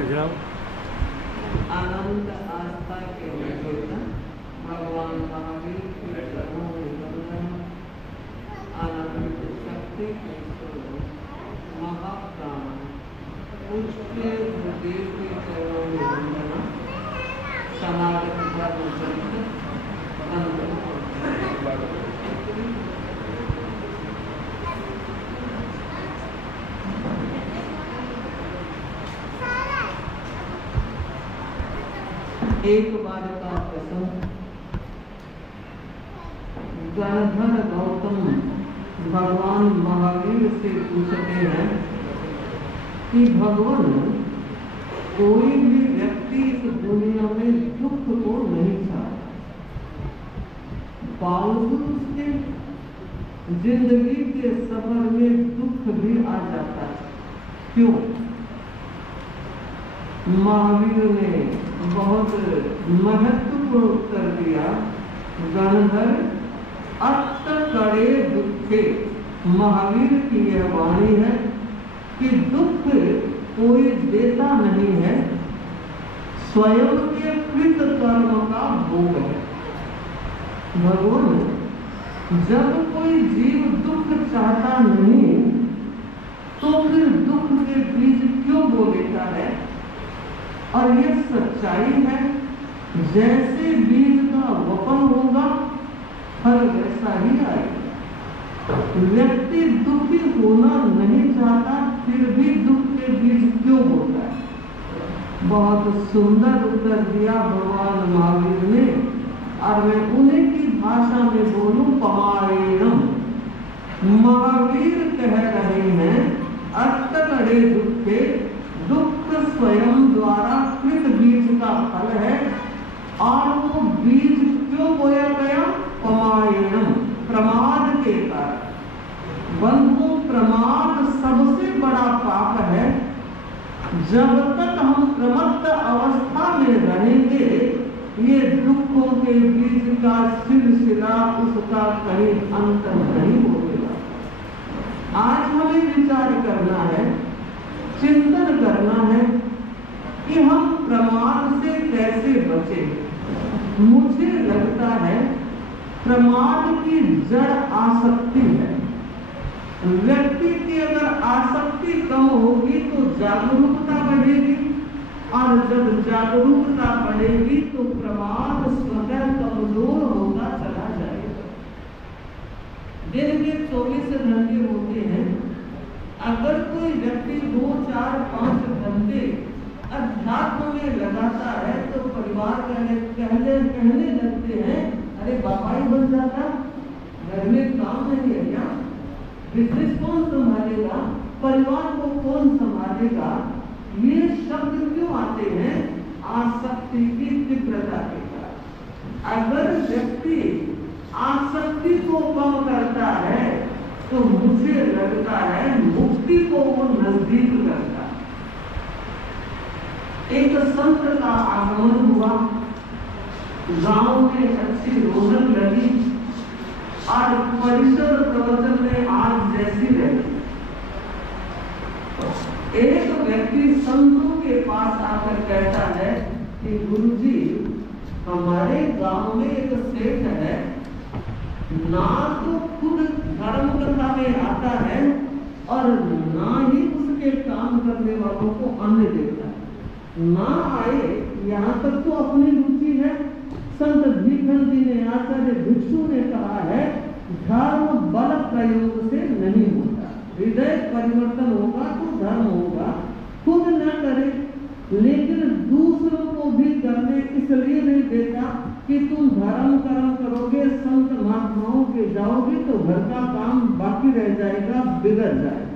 जलाओ। आनंद आस्था के निकेतन भगवान महावीर के चरणों में वंदन। आनंद शक्ति के स्वरूप महाप्राण उसके गुरुदेव के चरणों में वंदना। सनातन धर्म ग्रंथ एक बार का प्रसंग। गणधर गौतम भगवान महावीर से पूछते हैं कि भगवान, कोई भी व्यक्ति इस दुनिया में दुख को नहीं चाहता, बावजूद उसके जिंदगी के सफर में दुख भी आ जाता है, क्यों? महावीर ने बहुत महत्वपूर्ण उत्तर दिया। गणधर अत्त करे दुखे। महावीर की यह वाणी है कि दुख कोई देता नहीं है, स्वयं के कृत कर्म का भोग है। भगवान, जब कोई जीव दुख चाहता नहीं तो फिर दुख के बीज क्यों बो देता है? और यह सच्चाई है, जैसे बीज का वपन होगा फल वैसा ही आएगा। व्यक्ति दुखी होना नहीं चाहता, फिर भी दुख के बीज क्यों बोता है? बहुत सुंदर उत्तर दिया भगवान महावीर ने, और मैं उन्हीं की भाषा में बोलूं, पमायणम। महावीर कह रहे हैं अत्तकड़े दुखे, दुख स्वयं द्वारा कृत बीज का फल है, और वो बीज क्यों बोया गया? पमायणम, प्रमाद के कारण। बंधु, प्रमाद सबसे बड़ा पाप है। जब तक हम प्रमत्त अवस्था में रहेंगे, ये दुखों के बीज का सिलसिला, उसका कहीं अंत नहीं होगा। आज हमें विचार करना है, चिंतन करना है कि हम प्रमाद से कैसे बचें। मुझे लगता है प्रमाद की जड़ आसक्ति है। व्यक्ति की अगर आसक्ति कम होगी तो जागरूकता बढ़ेगी, और जब जागरूकता बढ़ेगी तो प्रमाद स्वतः कमजोर होता चला जाएगा। दिन के 24 घंटे होते हैं, अगर कोई व्यक्ति 2, 4, 5 घंटे अध्यात्म में लगाता है तो परिवार कहने लगते हैं, अरे बाबा ही बन जाता, घर में काम नहीं है क्या? बिजनेस कौन संभालेगा? परिवार को कौन संभालेगा? ये शब्द क्यों आते हैं? आसक्ति की तीव्रता के कारण। अगर व्यक्ति आसक्ति को कम करता है तो मुझे लगता है मुक्ति को वो नजदीक करता है। एक संत का आगमन हुआ, गांव में अच्छी रौनक लगी, और परिसर प्रवचन में आज जैसी रही। एक व्यक्ति संतों के पास आकर कहता है कि गुरुजी, हमारे गांव में एक सेठ है, ना तो खुद धर्म कथा में आता है और ना ही उसके काम करने वालों को अन्न देता है। ना आए, यहाँ तक तो अपनी रुचि है। संत भीखन जी ने, आचार्य भिक्षु ने कहा है, धर्म बल प्रयोग से नहीं होता, हृदय परिवर्तन होगा तो धर्म होगा। खुद न करे, लेकिन दूसरों को भी करने इसलिए नहीं देता कि तुम धर्म कर्म करोगे, संत महात्माओं के जाओगे तो घर का काम बाकी रह जाएगा, बिगड़ जाएगा।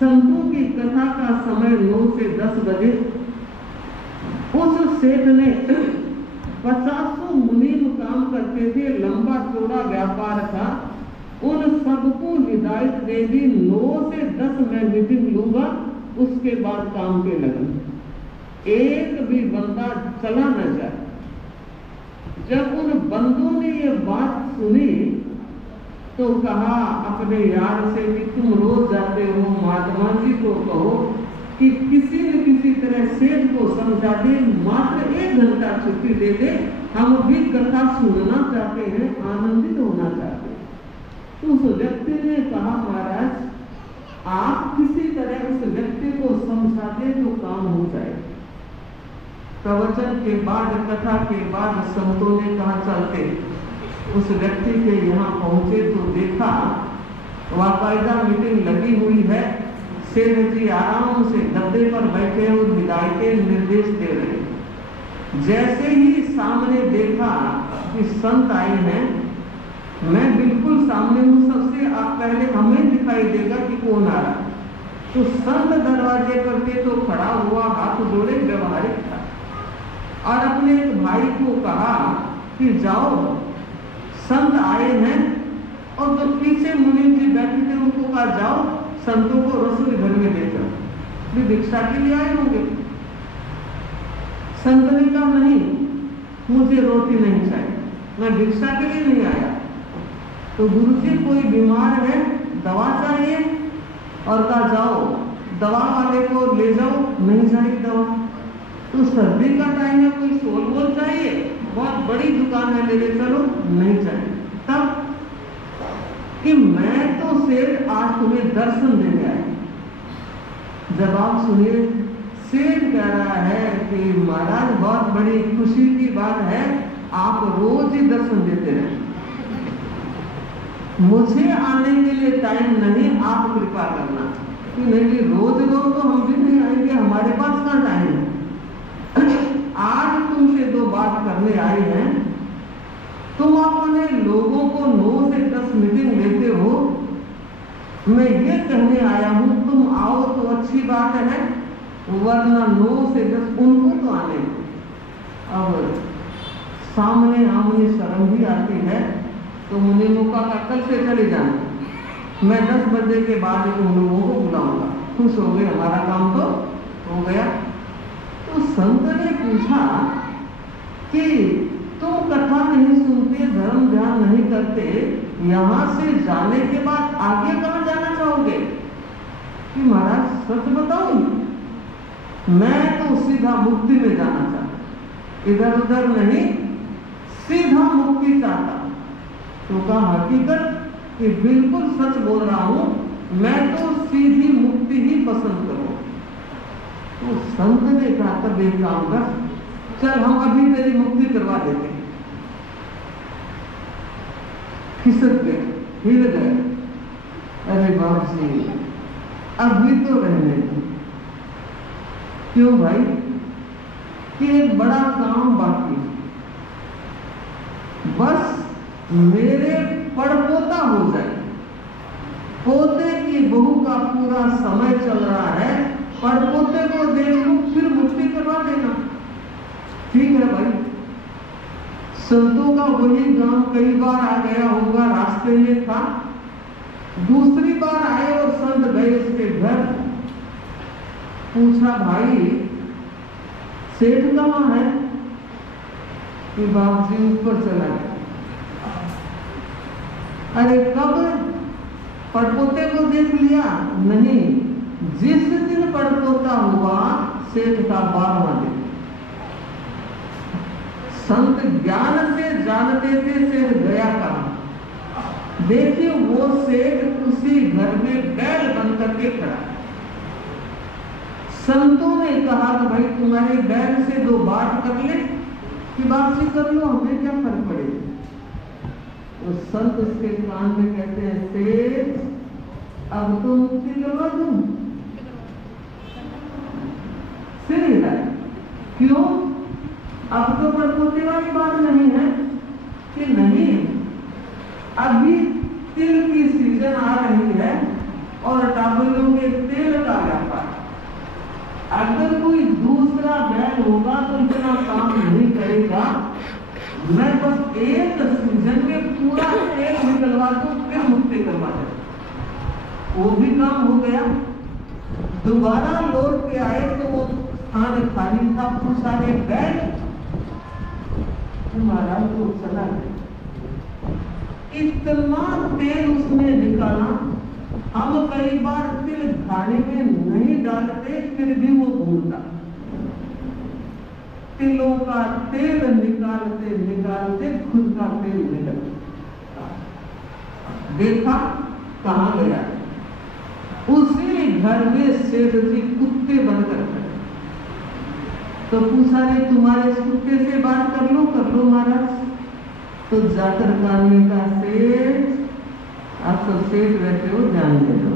संतों की कथा का समय 9 से 10 बजे। उस सेठ ने 50 मुनीम काम करते थे, लंबा चौड़ा व्यापार था। उन सबको हिदायत दे दी, 9 से 10 मैं मीटिंग लूंगा, उसके बाद काम पे लगना। एक भी बंदा चला न जाए। जब उन बंदों ने ये बात सुनी तो कहा अपने यार से कि तुम रोज जाते हो महात्मा हनुमान जी को कहो कि किसी न किसी तरह सेठ को समझा दे, मात्र 1 घंटा छुट्टी दे दे, हम भी कथा सुनना चाहते हैं, आनंदित होना चाहते हैं। तो उस व्यक्ति ने कहा, महाराज आप किसी तरह उस व्यक्ति को समझा दे तो काम हो जाए। प्रवचन के बाद, कथा के बाद संतों ने कहा चलते। उस व्यक्ति के यहाँ पहुंचे तो देखा बाकायदा मीटिंग लगी हुई है, सेठ जी आराम से गद्दे पर बैठे और विदाई के निर्देश दे रहे। जैसे ही सामने देखा कि संत आए हैं, मैं बिल्कुल सामने हूँ सबसे, आप पहले हमें दिखाई देगा कि कौन आ रहा। तो संत दरवाजे पर के तो खड़ा हुआ, हाथ जोड़े, व्यवहारिक था, और अपने एक भाई को कहा कि जाओ संत आए हैं, और जो पीछे मुनि जी बैठे थे उनको कहा जाओ संतों को रसोई घर में ले जाओ, भी भिक्षा के लिए आए होंगे। संत ने कहा नहीं, मुझे रोटी नहीं चाहिए, मैं भिक्षा के लिए नहीं आया। तो गुरुजी कोई बीमार है, दवा चाहिए, और कहा जाओ दवा वाले को ले जाओ, नहीं चाहिए दवा। तो सर्दी का टाइम है, कोई सोल बोल चाहिए, बहुत बड़ी दुकान है, ले चलो, नहीं चाहिए। तब कि मैं तो सेठ आज तुम्हें दर्शन देने आया। जवाब सुनिए, सेठ कह रहा है कि महाराज बहुत बड़ी खुशी की बात है, आप रोज ही दर्शन देते रहे, मुझे आने के लिए टाइम नहीं, आप कृपा करना। कि नहीं, रोज रोज तो हम भी नहीं आएंगे, हमारे पास कहाँ टाइम है। आज तुमसे 2 बात करने आए हैं। तुम अपने लोगों को 9 से 10 मीटिंग लेते हो, मैं ये कहने आया हूं तुम आओ तो अच्छी बात है, वरना 9 से 10 उनको तो आने। अब सामने आमने शर्म भी आती है, तो मुनि मुका का कल से चले जाना, मैं 10 बजे के बाद उन लोगों को बुलाऊंगा। खुश हो गए, हमारा काम तो हो गया। तो संत ने पूछा कि तुम कथा नहीं सुनते, धर्म ध्यान नहीं करते, यहाँ से जाने के बाद आगे कहाँ जाना चाहोगे? कि महाराज सच बताऊं, मैं तो सीधा मुक्ति में जाना चाहता, इधर उधर नहीं, सीधा मुक्ति चाहता। तो कहा हकीकत कि बिल्कुल सच बोल रहा हूं, मैं तो सीधी मुक्ति ही पसंद करूं। तो संत ने कहा तब एक काम कर, चल हम अभी तेरी मुक्ति करवा देते। खिसक गए, हिल गए, अरे बाप जी अभी तो रहने दो। क्यों भाई? कि एक बड़ा काम बाकी, बस मेरे पड़पोता हो जाए, पोते की बहू का पूरा समय चल रहा है, पड़पोते को देख लूं फिर मुक्ति करवा देना। ठीक है भाई। संतों का वही गांव कई बार आ गया होगा, रास्ते में था, दूसरी बार आए और संत गए उसके घर, पूछा भाई सेठ कहाँ है? कि बाप जी ऊपर चला गया। अरे कब? पड़पोते को देख लिया? नहीं, जिस दिन पड़पोता हुआ सेठ का 12वां दिन। संत ज्ञान से जानते थे सेठ गया कहां। देखिए वो सेठ उसी घर में बैल बन करके खड़ा। संतों ने कहा कि भाई तुम्हारे बैल से 2 बात कर ले, कि बात से कर लो, हमें क्या फर्क पड़ेगा। तो संत उसके कान में कहते हैं सेठ अब तो मुक्ति करवा दूं। सिर हिलाए, क्यों? अब तो पड़पोते वाली बात नहीं है। कि नहीं, अभी तिल की सीजन आ रही है और टाबलों के तेल का व्यापार, अगर कोई दूसरा बैल होगा तो इतना काम नहीं करेगा, मैं बस एक सीजन में पूरा तेल निकलवा दूं फिर मुक्ति करवा दूं। वो भी काम हो गया। दोबारा लौट के आए तो वो स्थान खाली था, पूछा रे बैल, महाराज को चला गया। इतना तेल उसने निकाला हम कई बार तिल खाने में नहीं डालते, फिर भी वो भूलता। तिलों का तेल निकालते निकालते खुद का तेल निकलता। देखा कहां गया? उसी घर में सेठ जी कुत्ते बनकर खड़े। तो पूछा, रे तुम्हारे इस कुत्ते से बात कर लो महाराज। तो जाकर कानने का, सेठ आप तो सेठ रहते हो, ध्यान दे दो।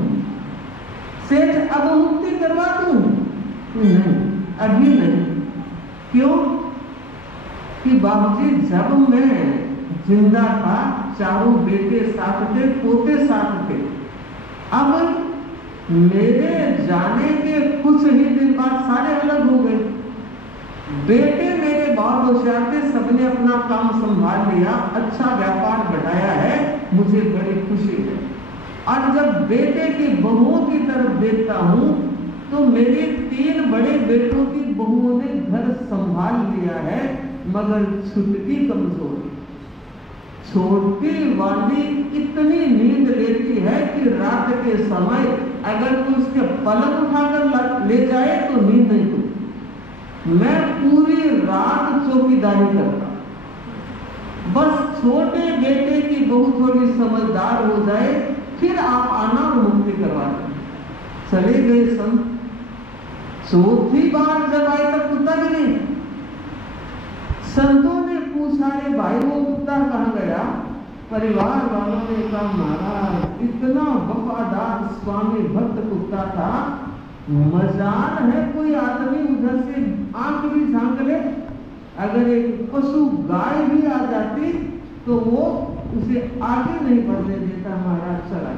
सेठ अब मुक्ति करवा दूं? नहीं, अभी नहीं। क्यों? कि बाबूजी जब मैं जिंदा था चारों बेटे साथ थे, पोते साथ थे। अब मेरे जाने के कुछ ही दिन बाद सारे अलग हो गए। बेटे मेरे बहुत होशियार थे, सबने अपना काम संभाल लिया, अच्छा व्यापार बढ़ाया है, मुझे बड़ी खुशी है। और जब बेटे की बहुओं की तरफ देखता हूं तो मेरे 3 बड़े बेटों की बहुओं ने घर संभाल लिया है, मगर छुटकी कमजोर। छोटी वाली इतनी नींद लेती है कि रात के समय अगर कोई उसके पलक उठाकर ले जाए तो नींद नहीं खुलती। मैं पूरी रात चौकीदारी करता। बस छोटे बेटे की बहू थोड़ी समझदार हो जाए, फिर आप आना और मुक्ति करवा दें। चले गए संत। चौथी बार जब आए तब कुत्ता भी नहीं। संतों ने पूछा, रे भाई वो कुत्ता कहाँ गया? परिवार वालों ने कहा, महाराज इतना वफादार स्वामी भक्त कुत्ता था, मजाल है कोई आदमी उधर से आंख भी झांक ले, अगर एक पशु गाय भी आ जाती तो वो उसे आगे नहीं बढ़ने देता। महाराज चला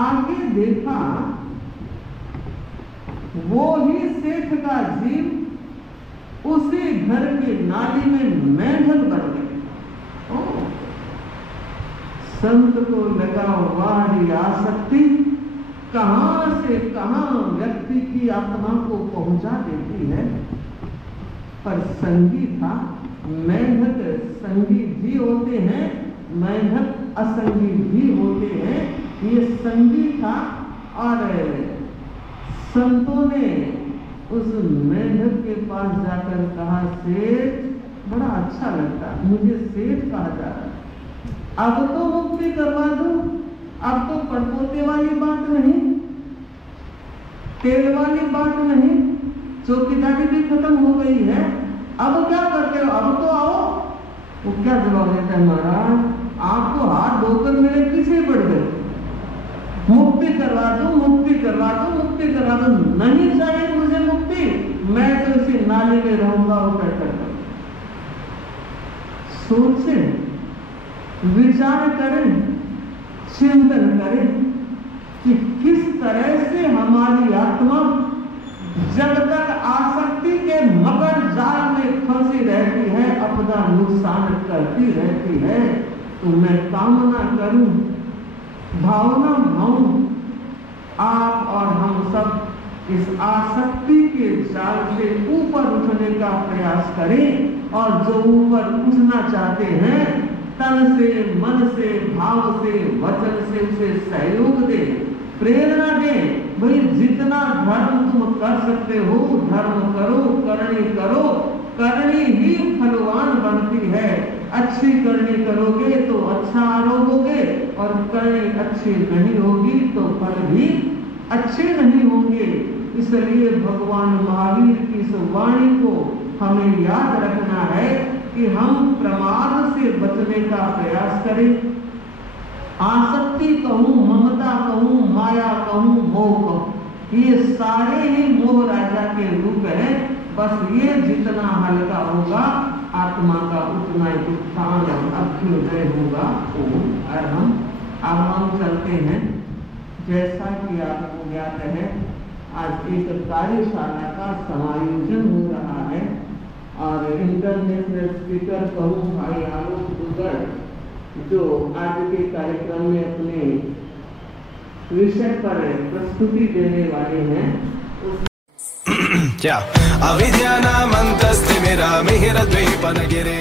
आगे देखा, वो ही सेठ का जीव उसी घर की नाली में मेंढक बन गए। संत को लगा, वाह आसक्ति कहां से कहां व्यक्ति की आत्मा को पहुंचा देती है। पर संगी था। मेंढक संगी भी होते हैं, मेंढक असंगी भी होते हैं। ये संगी था और संतों ने उस मेंढक के पास जाकर कहा, सेठ बड़ा अच्छा लगता, मुझे सेठ कहा जा रहा है, अब तो मुक्ति करवा दूं, अब तो पड़पोते वाली बात नहीं, तेल वाली बात नहीं, चौकीदारी भी खत्म हो गई है, अब क्या करते हो, अब तो आओ। वो क्या जवाब देता है, महाराज आपको हाथ धोकर मेरे पीछे पड़ गए, मुक्ति करवा दो, मुक्ति करवा दो, मुक्ति करवा दो। नहीं चाहिए मुझे मुक्ति, मैं तो इसी नाली में रहूंगा। वो कहकर सोचे, विचार करें, चिंतन करें कि किस तरह से हमारी आत्मा जब तक आसक्ति के मकर जाल में फंसी रहती है, अपना नुकसान करती रहती है। तो मैं कामना करूं, भावना भाऊं, आप और हम सब इस आसक्ति के जाल से ऊपर उठने का प्रयास करें, और जो ऊपर उठना चाहते हैं तन से, मन से, भाव से, वचन से उसे सहयोग दे, प्रेरणा दे। भाई जितना धर्म तुम कर सकते हो धर्म करो, करनी करो, करनी ही फलवान बनती है। अच्छी करनी करोगे तो अच्छा आरोगोगे, और करनी अच्छी नहीं होगी तो फल भी अच्छे नहीं होंगे। इसलिए भगवान महावीर की इस वाणी को हमें याद रखना है कि हम प्रमाद से बचने का प्रयास करें। आसक्ति कहूं, ममता कहूं, माया कहूं, मोह कहूं, ये सारे ही मोह राजा के रूप हैं। बस ये जितना हल्का होगा आत्मा का उतना ही उत्थान अभ्युदय होगा। और हम चलते हैं। जैसा कि आपको ज्ञात है, आज एक कार्यशाला का समायोजन हो रहा है, और इंटरनेशनल स्पीकर कहूँ भाई आलोक दुर्गढ़, जो आज के कार्यक्रम में अपने विषय पर प्रस्तुति देने वाले हैं। क्या अविद्या नामन्तस्तिमिरा मिहिरद्वीपनगिरे